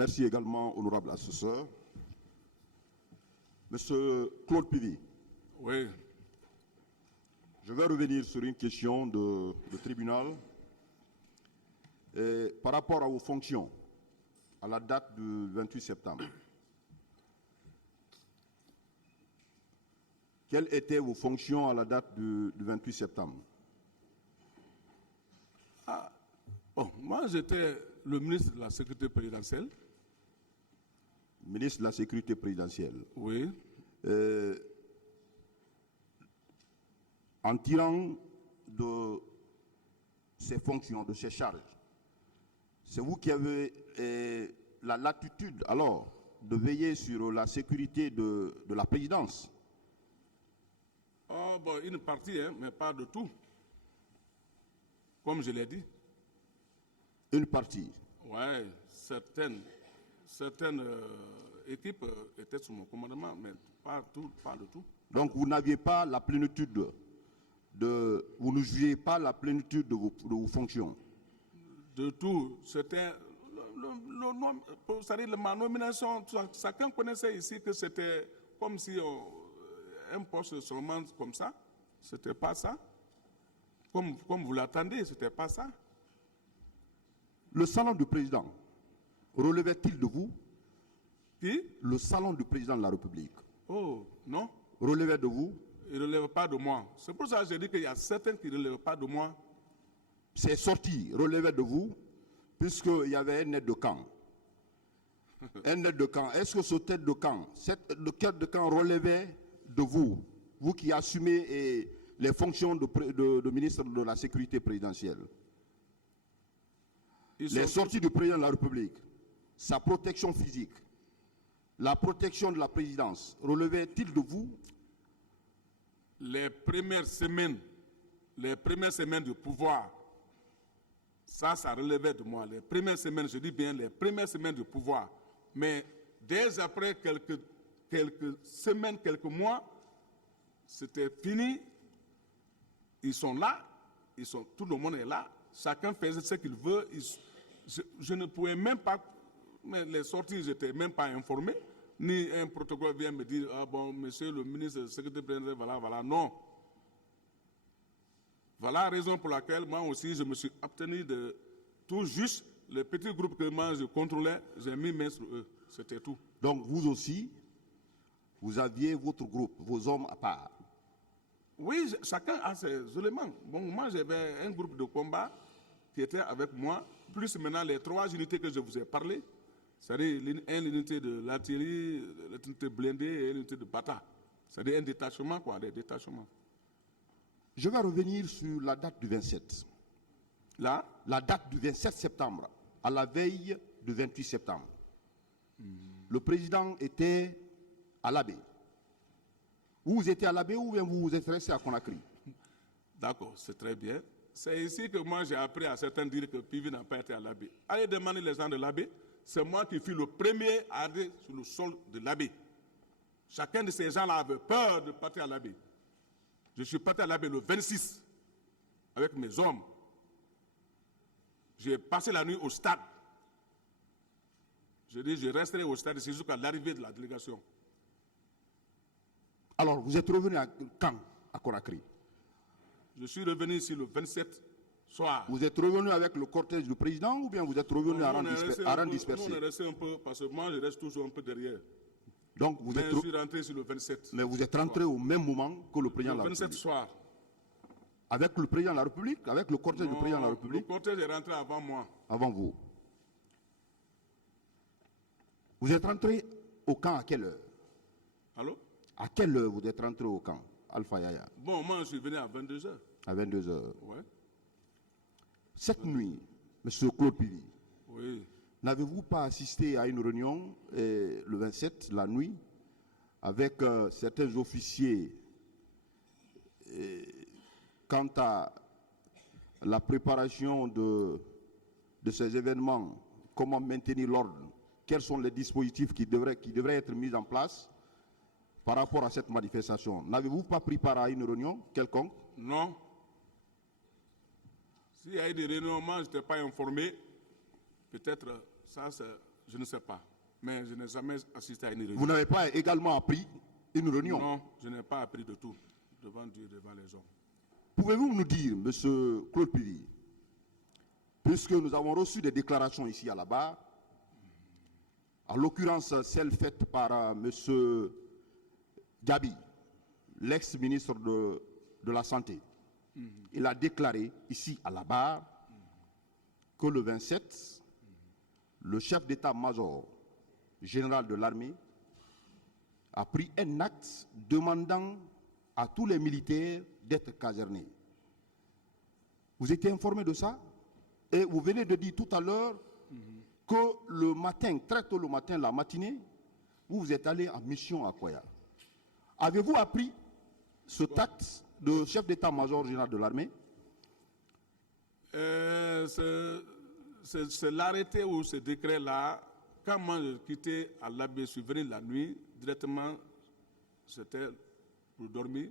Merci également, honorable assesseur. Monsieur Claude Pivy. Oui. Je vais revenir sur une question de tribunal par rapport à vos fonctions à la date du 28 septembre. Quelles étaient vos fonctions à la date du 28 septembre? Bon, moi, j'étais le ministre de la Sécurité présidentielle. Ministre de la Sécurité présidentielle. Oui. En tirant de ces fonctions, de ces charges, c'est vous qui avez la latitude alors de veiller sur la sécurité de la présidence. Oh, bon, une partie, hein, mais pas de tout. Comme je l'ai dit. Une partie. Oui, certaines équipes étaient sous mon commandement, mais pas de tout. Donc vous n'aviez pas la plénitude vous ne jouiez pas la plénitude de vos fonctions. De tout, c'était ma nomination, chacun connaissait ici que c'était comme si un poste seulement comme ça, c'était pas ça. Comme vous l'attendez, c'était pas ça. Le salon du président relevait-il de vous? Qui? Le salon du président de la République. Oh, non. Relevait de vous? Il ne relève pas de moi. C'est pour ça que j'ai dit qu'il y a certains qui ne relèvent pas de moi. Ces sorties relevaient de vous, puisqu'il y avait un aide de camp. Un aide de camp. Est-ce que ce tête de camp, le tête de camp relevait de vous, vous qui assumez les fonctions de ministre de la Sécurité présidentielle? Les sorties du président de la République, sa protection physique, la protection de la présidence, relevaient-ils de vous? Les premières semaines du pouvoir, ça relevait de moi. Les premières semaines, je dis bien les premières semaines du pouvoir. Mais dès après quelques semaines, quelques mois, c'était fini. Ils sont là, tout le monde est là. Chacun faisait ce qu'il veut. Je ne pouvais même pas, mais les sorties, je n'étais même pas informé. Ni un protocole vient me dire, ah bon, monsieur le ministre de la Sécurité présidentielle, voilà, non. Voilà la raison pour laquelle moi aussi, je me suis abstenu de tout juste les petits groupes que moi je contrôlais, j'ai mis main sur eux, c'était tout. Donc vous aussi, vous aviez votre groupe, vos hommes à part? Oui, chacun a ses éléments. Bon, moi j'avais un groupe de combat qui était avec moi, plus maintenant les 3 unités que je vous ai parlé. C'est-à-dire l'unité de l'artillerie, l'unité blindée et l'unité de bata. C'est-à-dire un détachement, quoi, des détachements. Je vais revenir sur la date du 27. Là? La date du 27 septembre, à la veille du 28 septembre. Le président était à l'Abbé. Vous étiez à l'Abbé ou bien vous vous êtes resté à Conakry? D'accord, c'est très bien. C'est ici que moi j'ai appris à certains dire que Pivy n'a pas été à l'Abbé. Allez demander les gens de l'Abbé. C'est moi qui fus le premier à aller sur le sol de l'Abbé. Chacun de ces gens-là avait peur de partir à l'Abbé. Je suis parti à l'Abbé le 26 avec mes hommes. J'ai passé la nuit au stade. Je dis, je resterai au stade jusqu'à l'arrivée de la délégation. Alors, vous êtes revenu quand à Conakry? Je suis revenu ici le 27 soir. Vous êtes revenu avec le cortège du président ou bien vous êtes revenu à rang dispersé? On est resté un peu, parce que moi je reste toujours un peu derrière. Donc je suis rentré sur le 27. Mais vous êtes rentré au même moment que le président de la République? Le 27 soir. Avec le président de la République? Avec le cortège du président de la République? Le cortège est rentré avant moi. Avant vous. Vous êtes rentré au camp à quelle heure? Allô? À quelle heure vous êtes rentré au camp, Alpha Yaya? Bon, moi je suis venu à 22h. À 22h. Ouais. Cette nuit, M. Claude Pivy, oui. N'avez-vous pas assisté à une réunion le 27, la nuit, avec certains officiers quant à la préparation de ces événements, comment maintenir l'ordre, quels sont les dispositifs qui devraient être mis en place par rapport à cette manifestation? N'avez-vous pas pris part à une réunion quelconque? Non. S'il y a eu des réunions, moi je n'étais pas informé. Peut-être ça, Je ne sais pas. Mais je n'ai jamais assisté à une réunion. Vous n'avez pas également appris une réunion? Non, je n'ai pas appris de tout devant Dieu, devant les hommes. Pouvez-vous nous dire, M. Claude Piri, puisque nous avons reçu des déclarations ici à la barre, en l'occurrence celle faite par M. Diaby, l'ex-ministre de la Santé, il a déclaré ici à la barre que le 27, le chef d'état-major général de l'armée a pris un acte demandant à tous les militaires d'être casernés. Vous étiez informé de ça? Et vous venez de dire tout à l'heure que le matin, très tôt le matin, la matinée, vous êtes allé en mission à Koya. Avez-vous appris ce acte de chef d'état-major général de l'armée? C'est l'arrêté ou ce décret-là, quand moi je quittais à l'Abbé, je suis venu la nuit, directement, c'était pour dormir,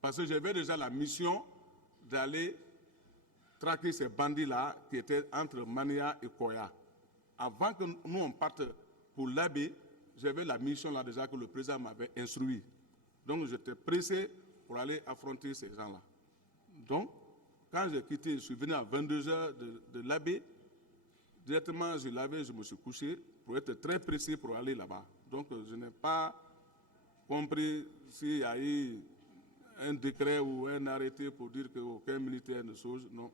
parce que j'avais déjà la mission d'aller traquer ces bandits-là qui étaient entre Mania et Koya. Avant que nous on parte pour l'Abbé, j'avais la mission là déjà que le président m'avait instruit. Donc j'étais pressé pour aller affronter ces gens-là. Donc, quand j'ai quitté, je suis venu à 22h de l'Abbé, directement je l'avais, je me suis couché pour être très précis pour aller là-bas. Donc je n'ai pas compris s'il y a eu un décret ou un arrêté pour dire qu'aucun militaire ne chose, non.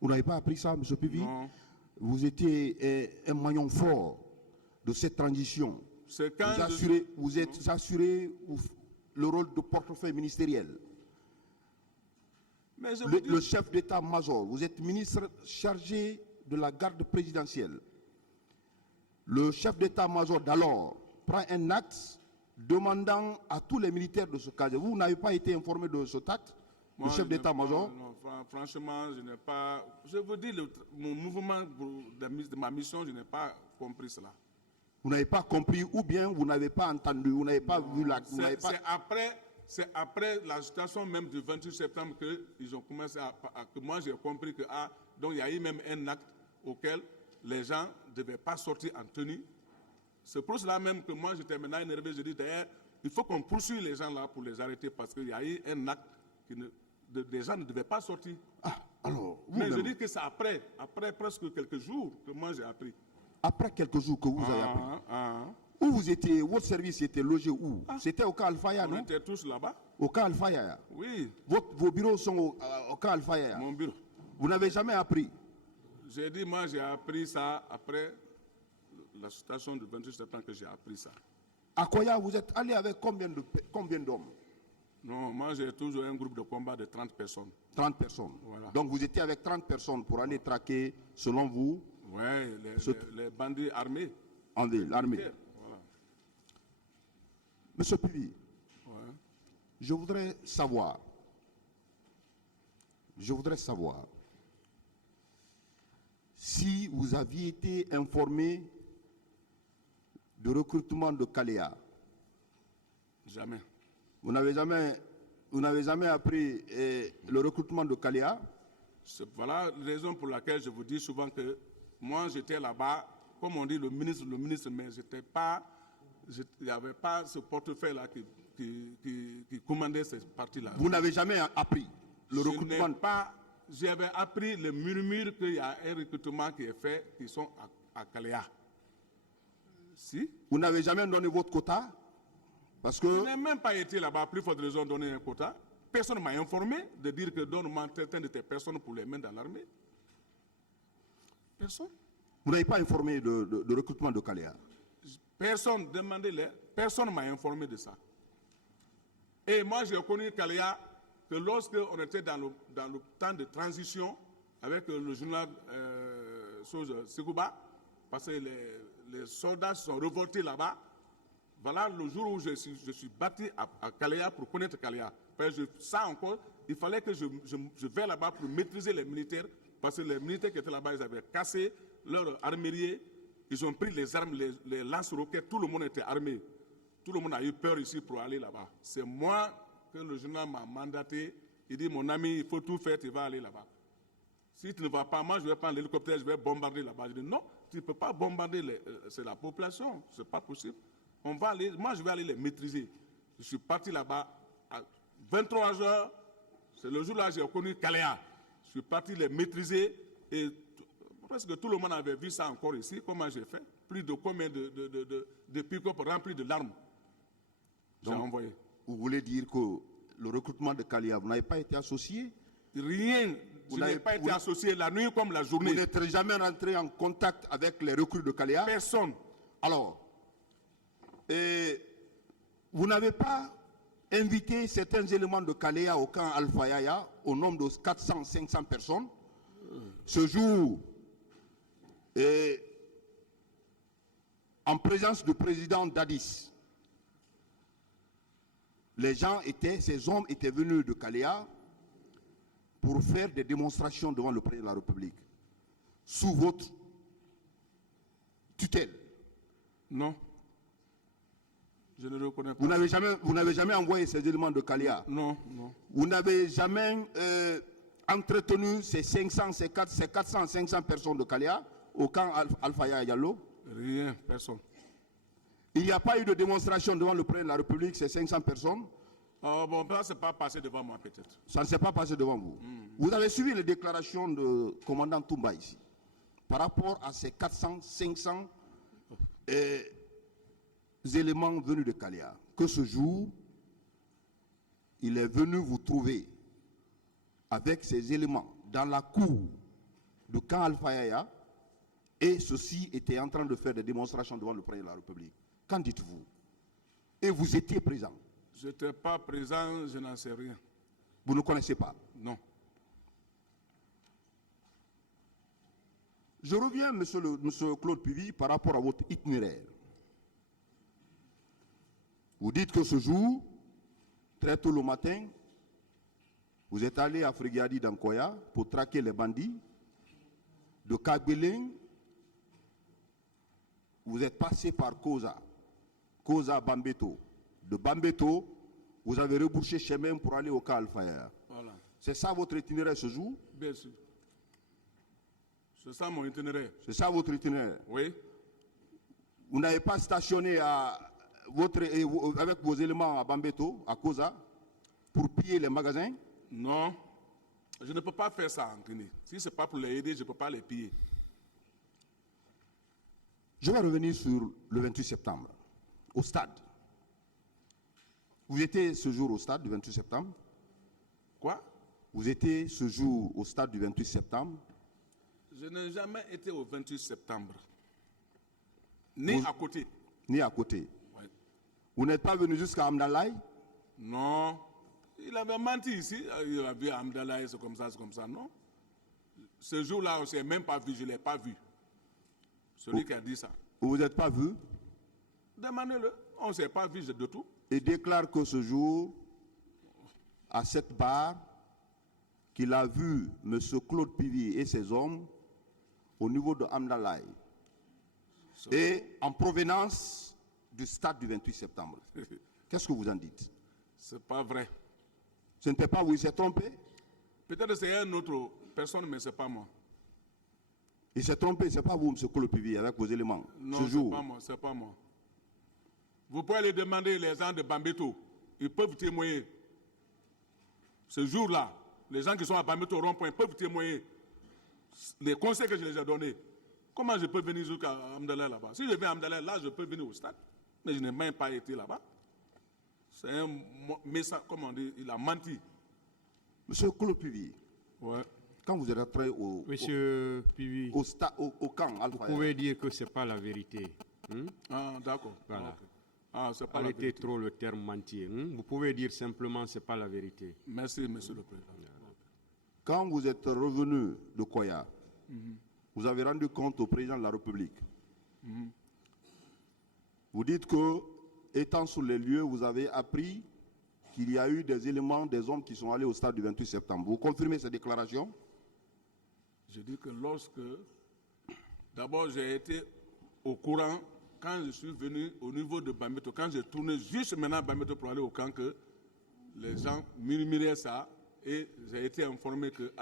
Vous n'avez pas appris ça, M. Pivi? Non. Vous étiez un maillon fort de cette transition. C'est quand vous êtes assuré le rôle de portefeuille ministériel. Mais je vous dis, Le chef d'état-major, vous êtes ministre chargé de la garde présidentielle. Le chef d'état-major d'alors prend un acte demandant à tous les militaires de se caser. Vous n'avez pas été informé de cet acte, le chef d'état-major? Non, franchement, je n'ai pas. Je vous dis, mon mouvement de ma mission, je n'ai pas compris cela. Vous n'avez pas compris ou bien vous n'avez pas entendu, vous n'avez pas vu la... C'est après la situation même du 28 septembre qu'ils ont commencé que moi j'ai compris que donc il y a eu même un acte auquel les gens ne devaient pas sortir en tenue. C'est pour cela même que moi j'étais maintenant énervé. Je dis d'ailleurs, il faut qu'on poursuive les gens là pour les arrêter parce qu'il y a eu un acte les gens ne devaient pas sortir. Alors, mais je dis que c'est après presque quelques jours que moi j'ai appris. Après quelques jours que vous avez appris. Où vous étiez, votre service était logé où? C'était au camp Al-Faya, non? On était tous là-bas. Au camp Al-Faya? Oui. Vos bureaux sont au camp Al-Faya? Mon bureau. Vous n'avez jamais appris? J'ai dit, moi j'ai appris ça après la situation du 28 septembre que j'ai appris ça. À Koya, vous êtes allé avec combien d'hommes? Non, moi j'ai toujours un groupe de combat de 30 personnes. 30 personnes. Voilà. Donc vous étiez avec 30 personnes pour aller traquer, selon vous? Oui, les bandits armés. L'armée. Voilà. Monsieur Pivi, je voudrais savoir si vous aviez été informé du recrutement de Kaléa. Jamais. Vous n'avez jamais appris le recrutement de Kaléa? Voilà la raison pour laquelle je vous dis souvent que moi j'étais là-bas, comme on dit le ministre, mais il n'y avait pas ce portefeuille-là qui commandait cette partie-là. Vous n'avez jamais appris le recrutement? J'avais appris le murmure qu'il y a un recrutement qui est fait, qui sont à Kaléa. Si? Vous n'avez jamais donné votre quota? Parce que... Je n'ai même pas été là-bas, plus forte raison de donner un quota. Personne ne m'a informé de dire que donne-moi certaines de tes personnes pour les mettre dans l'armée. Personne. Vous n'avez pas informé de recrutement de Kaléa? Personne, demandez-les. Personne ne m'a informé de ça. Et moi, j'ai connu Kaléa que lorsque on était dans le temps de transition avec le journal Segouba, parce que les soldats se sont révoltés là-bas. Voilà le jour où je suis battu à Kaléa pour connaître Kaléa. Ça encore, il fallait que je vais là-bas pour maîtriser les militaires, parce que les militaires qui étaient là-bas, ils avaient cassé leur armurier, ils ont pris les armes, les lance-roquettes, tout le monde était armé. Tout le monde a eu peur ici pour aller là-bas. C'est moi que le journal m'a mandaté. Il dit, mon ami, il faut tout faire, tu vas aller là-bas. Si tu ne vas pas, moi je vais prendre l'hélicoptère, je vais bombarder là-bas. Je dis, non, tu ne peux pas bombarder c'est la population, ce n'est pas possible. Moi, je vais aller les maîtriser. Je suis parti là-bas à 23 heures, c'est le jour-là que j'ai connu Kalea. Je suis parti les maîtriser et presque tout le monde avait vu ça encore ici, comment j'ai fait. Plus de combien de pick-up remplis de larmes. J'ai envoyé. Vous voulez dire que le recrutement de Kalea, vous n'avez pas été associé? Rien. Je n'ai pas été associé la nuit comme la journée. Vous n'êtes jamais rentré en contact avec les recrues de Kalea? Personne. Alors, vous n'avez pas invité certains éléments de Kalea au camp Alpha Yaya au nombre de 400-500 personnes. Ce jour, en présence du président Dadis, ces hommes étaient venus de Kalea pour faire des démonstrations devant le président de la République, sous votre tutelle. Non. Je ne reconnais pas. Vous n'avez jamais envoyé ces éléments de Kalea? Non, non. Vous n'avez jamais entretenu ces 400, 500 personnes de Kalea au camp Alpha Yallo? Rien, personne. Il n'y a pas eu de démonstration devant le président de la République, ces 500 personnes? Bon, ça ne s'est pas passé devant moi, peut-être. Ça ne s'est pas passé devant vous. Vous avez suivi les déclarations du commandant Toumba ici, par rapport à ces 400, 500 éléments venus de Kalea, que ce jour, il est venu vous trouver avec ces éléments dans la cour du camp Alpha Yaya, et ceux-ci étaient en train de faire des démonstrations devant le président de la République. Qu'en dites-vous? Et vous étiez présent? Je n'étais pas présent, je n'en sais rien. Vous ne connaissez pas? Non. Je reviens, monsieur Claude Puvis, par rapport à votre itinéraire. Vous dites que ce jour, très tôt le matin, vous êtes allé à Frigadi dans Koya pour traquer les bandits. De Kabylie, vous êtes passé par Koza Bambeto. De Bambeto, vous avez rebouché chemin pour aller au camp Alpha. Voilà. C'est ça votre itinéraire ce jour? Bien sûr. C'est ça mon itinéraire. C'est ça votre itinéraire? Oui. Vous n'avez pas stationné avec vos éléments à Bambeto, à Koza, pour piller les magasins? Non. Je ne peux pas faire ça en Guinée. Si ce n'est pas pour les aider, je ne peux pas les piller. Je vais revenir sur le 28 septembre, au stade. Vous étiez ce jour au stade du 28 septembre? Quoi? Vous étiez ce jour au stade du 28 septembre? Je n'ai jamais été au 28 septembre. Ni à côté. Ni à côté. Oui. Vous n'êtes pas venu jusqu'à Amdalaï? Non. Il avait menti ici. Il a vu Amdalaï, c'est comme ça, non. Ce jour-là, on ne s'est même pas vu, je ne l'ai pas vu. Celui qui a dit ça. Vous n'êtes pas vu? Demandez-le. On ne s'est pas vu de tout. Et déclare que ce jour, à cette barre, qu'il a vu M. Claude Puvis et ses hommes au niveau de Amdalaï et en provenance du stade du 28 septembre. Qu'est-ce que vous en dites? C'est pas vrai. Ce n'était pas vous, il s'est trompé? Peut-être c'est une autre personne, mais ce n'est pas moi. Il s'est trompé, ce n'est pas vous, M. Claude Puvis, avec vos éléments. Non, ce jour. C'est pas moi. Vous pouvez aller demander les gens de Bambeto. Ils peuvent témoigner. Ce jour-là, les gens qui sont à Bambeto au rond-point peuvent témoigner les conseils que je les ai donnés. Comment je peux venir jusqu'à Amdalaï là-bas? Si je viens à Amdalaï, là, je peux venir au stade. Mais je n'ai même pas été là-bas. C'est un message, comment on dit, il a menti. Monsieur Claude Puvis, ouais. Quand vous êtes rentré Monsieur Puvis, au camp Alpha, vous pouvez dire que ce n'est pas la vérité. Ah, d'accord. Voilà. Okay. Ah, c'est pas Arrêtez la vérité. trop le terme mentir. Vous pouvez dire simplement que ce n'est pas la vérité. Merci, monsieur le président. quand vous êtes revenu de Koya, vous avez rendu compte au président de la République. Vous dites que, étant sur les lieux, vous avez appris qu'il y a eu des éléments, des hommes qui sont allés au stade du 28 septembre. Vous confirmez ces déclarations? Je dis que d'abord j'ai été au courant quand je suis venu au niveau de Bambeto, quand j'ai tourné juste maintenant à Bambeto pour aller au camp, que les gens murmuraient ça et j'ai été informé que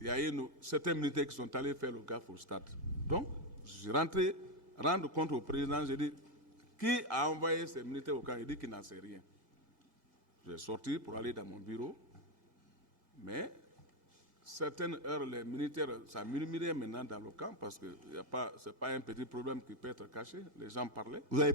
il y a eu certains militaires qui sont allés faire le gaffe au stade. Donc, Je suis rentré, rendre compte au président, j'ai dit, qui a envoyé ces militaires au camp? Il dit qu'il n'en sait rien. J'ai sorti pour aller dans mon bureau, mais certaines heures, les militaires, ça murmurait maintenant dans le camp parce que ce n'est pas un petit problème qui peut être caché. Les gens parlaient. Vous avez